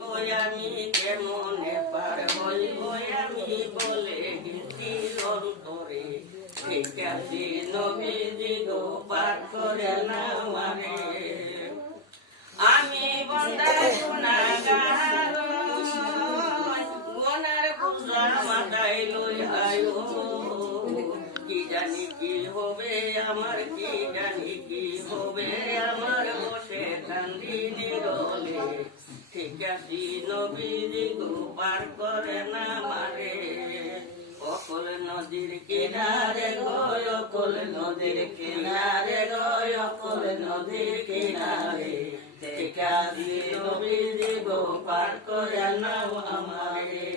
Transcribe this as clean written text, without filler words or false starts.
আমি কেমনে পার হইব আমি বলে গেছি অন্তরে ঠিক আছে নবীজি গো পার করে না মানে আমি বন্দা গুনাহগার গুনার বোঝা মাথায় লই আয়ো কি জানি কি হবে আমার কি জানি কি হবে আমার বসে কান্দি নিরলে ঠিক আছে নবীজি গো পার করে না মারে অকল নদীর কিনারে গয় অকল নদীর কিনারে গয় অকল নদীর কিনারে ঠিক আছে নবীজি গো পার করে না আমারে